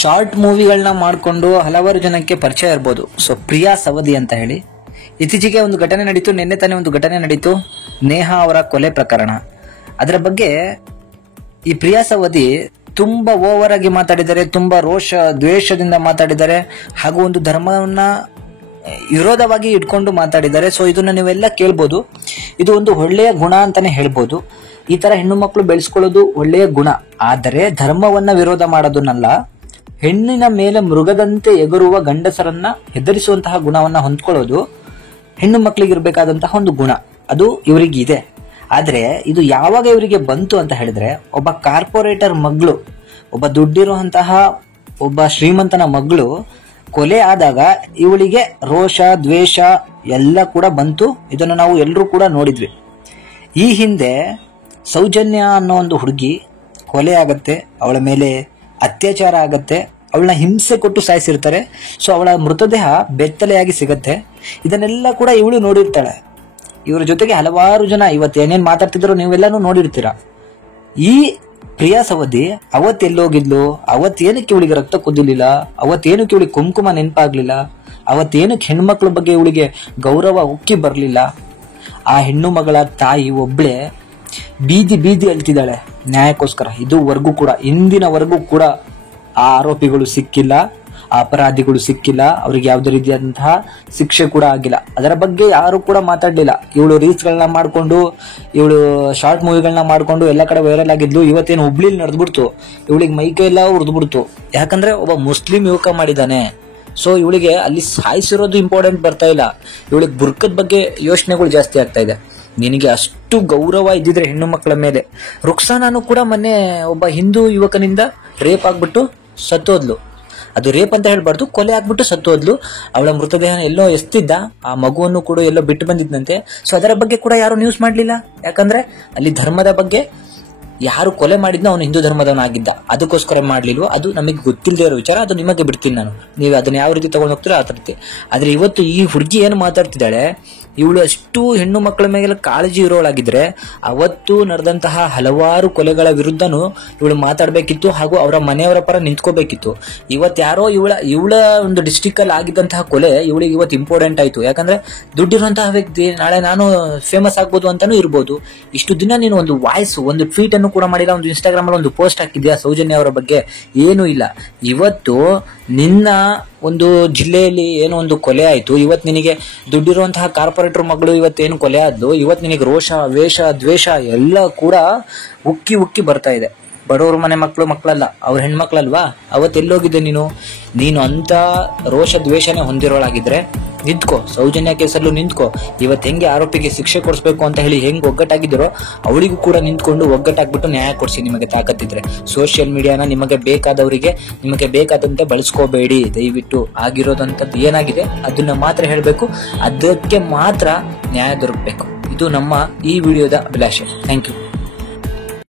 Short ಮೂವಿಗಳನ್ನ ಮಾಡಿಕೊಂಡು ಹಲವಾರು ಜನಕ್ಕೆ ಪರಿಚಯ ಇರ್ಬೋದು. ಸೊ ಪ್ರಿಯಾ ಸವದಿ ಅಂತ ಹೇಳಿ ಇತ್ತೀಚೆಗೆ ಒಂದು ಘಟನೆ ನಡೀತು. ನಿನ್ನೆ ತಾನೇ ಒಂದು ಘಟನೆ ನಡೀತು, ನೇಹಾ ಅವರ ಕೊಲೆ ಪ್ರಕರಣ. ಅದರ ಬಗ್ಗೆ ಈ ಪ್ರಿಯಾ ಸವದಿ ತುಂಬಾ ಓವರ್ ಆಗಿ ಮಾತಾಡಿದ್ದಾರೆ, ತುಂಬಾ ರೋಷ ದ್ವೇಷದಿಂದ ಮಾತಾಡಿದ್ದಾರೆ, ಹಾಗೂ ಒಂದು ಧರ್ಮವನ್ನ ವಿರೋಧವಾಗಿ ಇಟ್ಕೊಂಡು ಮಾತಾಡಿದ್ದಾರೆ. ಸೊ ಇದನ್ನ ನೀವೆಲ್ಲ ಕೇಳ್ಬೋದು. ಇದು ಒಂದು ಒಳ್ಳೆಯ ಗುಣ ಅಂತಾನೆ ಹೇಳ್ಬೋದು. ಈ ತರ ಹೆಣ್ಣು ಮಕ್ಕಳು ಬೆಳೆಸ್ಕೊಳ್ಳೋದು ಒಳ್ಳೆಯ ಗುಣ. ಆದರೆ ಧರ್ಮವನ್ನ ವಿರೋಧ ಮಾಡೋದನ್ನಲ್ಲ, ಹೆಣ್ಣಿನ ಮೇಲೆ ಮೃಗದಂತೆ ಎಗರುವ ಗಂಡಸರನ್ನ ಹೆದರಿಸುವಂತಹ ಗುಣವನ್ನ ಹೊಂದ್ಕೊಳ್ಳೋದು ಹೆಣ್ಣು ಮಕ್ಕಳಿಗೆ ಇರಬೇಕಾದಂತಹ ಒಂದು ಗುಣ. ಅದು ಇವರಿಗೆ ಇದೆ. ಆದ್ರೆ ಇದು ಯಾವಾಗ ಇವರಿಗೆ ಬಂತು ಅಂತ ಹೇಳಿದ್ರೆ, ಒಬ್ಬ ಕಾರ್ಪೊರೇಟರ್ ಮಗಳು, ಒಬ್ಬ ದುಡ್ಡಿರುವಂತಹ ಒಬ್ಬ ಶ್ರೀಮಂತನ ಮಗಳು ಕೊಲೆ ಆದಾಗ ಇವಳಿಗೆ ರೋಷ ದ್ವೇಷ ಎಲ್ಲ ಕೂಡ ಬಂತು. ಇದನ್ನು ನಾವು ಎಲ್ಲರೂ ಕೂಡ ನೋಡಿದ್ವಿ. ಈ ಹಿಂದೆ ಸೌಜನ್ಯ ಅನ್ನೋ ಒಂದು ಹುಡುಗಿ ಕೊಲೆ ಆಗತ್ತೆ, ಅವಳ ಮೇಲೆ ಅತ್ಯಾಚಾರ ಆಗತ್ತೆ, ಅವಳನ್ನ ಹಿಂಸೆ ಕೊಟ್ಟು ಸಾಯಿಸಿರ್ತಾರೆ. ಸೊ ಅವಳ ಮೃತದೇಹ ಬೆತ್ತಲೆಯಾಗಿ ಸಿಗತ್ತೆ. ಇದನ್ನೆಲ್ಲ ಕೂಡ ಇವಳು ನೋಡಿರ್ತಾಳೆ. ಇವರ ಜೊತೆಗೆ ಹಲವಾರು ಜನ ಇವತ್ತು ಏನೇನ್ ಮಾತಾಡ್ತಿದ್ರು ನೀವೆಲ್ಲಾನು ನೋಡಿರ್ತೀರ. ಈ ಪ್ರಿಯಾ ಸವದಿ ಅವತ್ತೆಲ್ಲೋಗಿದ್ಲು, ಅವತ್ತೇನಕ್ಕೆ ಇವಳಿಗೆ ರಕ್ತ ಕುದಿಲಿಲ್ಲ, ಅವತ್ತೇನಕ್ಕೆ ಇವಳಿಗೆ ಕುಂಕುಮ ನೆನಪಾಗ್ಲಿಲ್ಲ, ಅವತ್ತೇನಕ್ಕೆ ಹೆಣ್ಮಕ್ಳ ಬಗ್ಗೆ ಇವಳಿಗೆ ಗೌರವ ಉಕ್ಕಿ ಬರ್ಲಿಲ್ಲ. ಆ ಹೆಣ್ಣು ಮಗಳ ತಾಯಿ ಒಬ್ಳೆ ಬೀದಿ ಬೀದಿ ಅಳ್ತಿದ್ದಾಳೆ ನ್ಯಾಯಕ್ಕೋಸ್ಕರ. ಇದುವರೆಗೂ ಕೂಡ, ಇಂದಿನವರೆಗೂ ಕೂಡ ಆ ಆರೋಪಿಗಳು ಸಿಕ್ಕಿಲ್ಲ, ಆ ಅಪರಾಧಿಗಳು ಸಿಕ್ಕಿಲ್ಲ, ಅವ್ರಿಗೆ ಯಾವುದೇ ರೀತಿಯಾದಂತಹ ಶಿಕ್ಷೆ ಕೂಡ ಆಗಿಲ್ಲ. ಅದರ ಬಗ್ಗೆ ಯಾರು ಕೂಡ ಮಾತಾಡ್ಲಿಲ್ಲ. ಇವಳು ರೀಲ್ಸ್ ಗಳನ್ನ ಮಾಡ್ಕೊಂಡು, ಇವಳು ಶಾರ್ಟ್ ಮೂವಿಗಳನ್ನ ಮಾಡ್ಕೊಂಡು ಎಲ್ಲ ಕಡೆ ವೈರಲ್ ಆಗಿದ್ಲು. ಇವತ್ತೇನು ಹುಬ್ಳಿಲಿ ನಡೆದ್ಬಿಡ್ತು, ಇವಳಿಗೆ ಮೈಕೈ ಎಲ್ಲ ಉರಿದ್ಬಿಡ್ತು. ಯಾಕಂದ್ರೆ ಒಬ್ಬ ಮುಸ್ಲಿಂ ಯುವಕ ಮಾಡಿದಾನೆ. ಸೊ ಇವಳಿಗೆ ಅಲ್ಲಿ ಸಾಯಿಸಿರೋದು ಇಂಪಾರ್ಟೆಂಟ್ ಬರ್ತಾ ಇಲ್ಲ, ಇವಳಿಗೆ ಬುರ್ಕದ ಬಗ್ಗೆ ಯೋಚನೆಗಳು ಜಾಸ್ತಿ ಆಗ್ತಾ ಇದೆ. ನಿನಗೆ ಅಷ್ಟು ಗೌರವ ಇದ್ದಿದ್ರೆ ಹೆಣ್ಣು ಮಕ್ಕಳ ಮೇಲೆ. ರುಕ್ಸಾನಾನು ಕೂಡ ಮೊನ್ನೆ ಒಬ್ಬ ಹಿಂದೂ ಯುವಕನಿಂದ ರೇಪ್ ಆಗ್ಬಿಟ್ಟು ಸತ್ತೋದ್ಲು. ಅದು ರೇಪ್ ಅಂತ ಹೇಳ್ಬಾರ್ದು, ಕೊಲೆ ಆಗ್ಬಿಟ್ಟು ಸತ್ತೋದ್ಲು. ಅವಳ ಮೃತದೇಹನ ಎಲ್ಲೋ ಎಸ್ತಿದ್ದ, ಆ ಮಗುವನ್ನು ಕೂಡ ಎಲ್ಲೋ ಬಿಟ್ಟು ಬಂದಿದ್ದಂತೆ. ಸೊ ಅದರ ಬಗ್ಗೆ ಕೂಡ ಯಾರು ನ್ಯೂಸ್ ಮಾಡ್ಲಿಲ್ಲ. ಯಾಕಂದ್ರೆ ಅಲ್ಲಿ ಧರ್ಮದ ಬಗ್ಗೆ ಯಾರು ಕೊಲೆ ಮಾಡಿದ್ನೋ ಅವನು ಹಿಂದೂ ಧರ್ಮದವನಾಗಿದ್ದ, ಅದಕ್ಕೋಸ್ಕರ ಮಾಡ್ಲಿಲ್ವೋ ಅದು ನಮಗೆ ಗೊತ್ತಿಲ್ಲದೆ ಇರೋ ವಿಚಾರ. ಅದು ನಿಮಗೆ ಬಿಡ್ತೀನಿ ನಾನು, ನೀವು ಅದನ್ನ ಯಾವ ರೀತಿ ತಗೊಂಡು ಹೋಗ್ತೀರೋ ಆ ರೀತಿ. ಆದ್ರೆ ಇವತ್ತು ಈ ಹುಡುಗಿ ಏನು ಮಾತಾಡ್ತಿದ್ದಾಳೆ, ಇವಳು ಅಷ್ಟು ಹೆಣ್ಣು ಮಕ್ಕಳ ಮೇಲೆ ಕಾಳಜಿ ಇರೋಳಾಗಿದ್ರೆ ಅವತ್ತು ನಡೆದಂತಹ ಹಲವಾರು ಕೊಲೆಗಳ ವಿರುದ್ಧನೂ ಇವಳು ಮಾತಾಡ್ಬೇಕಿತ್ತು, ಹಾಗೂ ಅವರ ಮನೆಯವರ ಪರ ನಿಂತ್ಕೋಬೇಕಿತ್ತು. ಇವತ್ತು ಯಾರೋ ಇವಳ ಒಂದು ಡಿಸ್ಟಿಕ್ ಅಲ್ಲಿ ಆಗಿದ್ದಂತಹ ಕೊಲೆ ಇವಳಿಗೆ ಇವತ್ತು ಇಂಪಾರ್ಟೆಂಟ್ ಆಯ್ತು. ಯಾಕಂದ್ರೆ ದುಡ್ಡಿರುವಂತಹ ವ್ಯಕ್ತಿ ನಾಳೆ ನಾನು ಫೇಮಸ್ ಆಗ್ಬೋದು ಅಂತಾನೂ ಇರ್ಬೋದು. ಇಷ್ಟು ದಿನ ನೀನು ಒಂದು ವಾಯ್ಸ್, ಒಂದು ಟ್ವೀಟ್ ಅನ್ನು ಕೂಡ ಮಾಡಿಲ್ಲ, ಒಂದು ಇನ್ಸ್ಟಾಗ್ರಾಮ್ ಅಲ್ಲಿ ಒಂದು ಪೋಸ್ಟ್ ಹಾಕಿದ್ಯಾ ಸೌಜನ್ಯ ಅವರ ಬಗ್ಗೆ? ಏನೂ ಇಲ್ಲ. ಇವತ್ತು ನಿನ್ನ ಒಂದು ಜಿಲ್ಲೆಯಲ್ಲಿ ಏನೋ ಒಂದು ಕೊಲೆ ಆಯ್ತು, ಇವತ್ತು ನಿನಗೆ ದುಡ್ಡಿರುವಂತಹ ಕಾರ್ಪೊರೇಟರ್ ಮಗಳು ಇವತ್ತೇನು ಕೊಲೆ ಆದ್ಲು, ಇವತ್ತು ನಿನಗೆ ರೋಷ ವೇಷ ದ್ವೇಷ ಎಲ್ಲ ಕೂಡ ಉಕ್ಕಿ ಉಕ್ಕಿ ಬರ್ತಾ ಇದೆ. ಬಡವ್ರ ಮನೆ ಮಕ್ಕಳಲ್ಲ, ಅವ್ರ ಹೆಣ್ಮಕ್ಳಲ್ವಾ? ಅವತ್ತೆಲ್ಲೋಗಿದ್ದೆ ನೀನು ಅಂತ ರೋಷ ದ್ವೇಷನೇ ಹೊಂದಿರೋಳಾಗಿದ್ರೆ ನಿಂತ್ಕೋ, ಸೌಜನ್ಯ ಕೇಸಲ್ಲೂ ನಿಂತ್ಕೋ. ಇವತ್ತು ಹೆಂಗೆ ಆರೋಪಿಗೆ ಶಿಕ್ಷೆ ಕೊಡಿಸ್ಬೇಕು ಅಂತ ಹೇಳಿ ಹೆಂಗ್ ಒಗ್ಗಟ್ಟಾಗಿದ್ದೀರೋ ಅವಳಿಗೂ ಕೂಡ ನಿಂತ್ಕೊಂಡು ಒಗ್ಗಟ್ಟಾಗ್ಬಿಟ್ಟು ನ್ಯಾಯ ಕೊಡಿಸಿ, ನಿಮಗೆ ತಾಕತ್ತಿದ್ರೆ. ಸೋಷಿಯಲ್ ಮೀಡಿಯಾನ ನಿಮಗೆ ಬೇಕಾದವರಿಗೆ, ನಿಮಗೆ ಬೇಕಾದಂತೆ ಬಳಸ್ಕೋಬೇಡಿ ದಯವಿಟ್ಟು. ಆಗಿರೋದಂಥದ್ದು ಏನಾಗಿದೆ ಅದನ್ನ ಮಾತ್ರ ಹೇಳಬೇಕು, ಅದಕ್ಕೆ ಮಾತ್ರ ನ್ಯಾಯ ದೊರಕಬೇಕು. ಇದು ನಮ್ಮ ಈ ವಿಡಿಯೋದ ಅಭಿಲಾಷೆ. Thank you.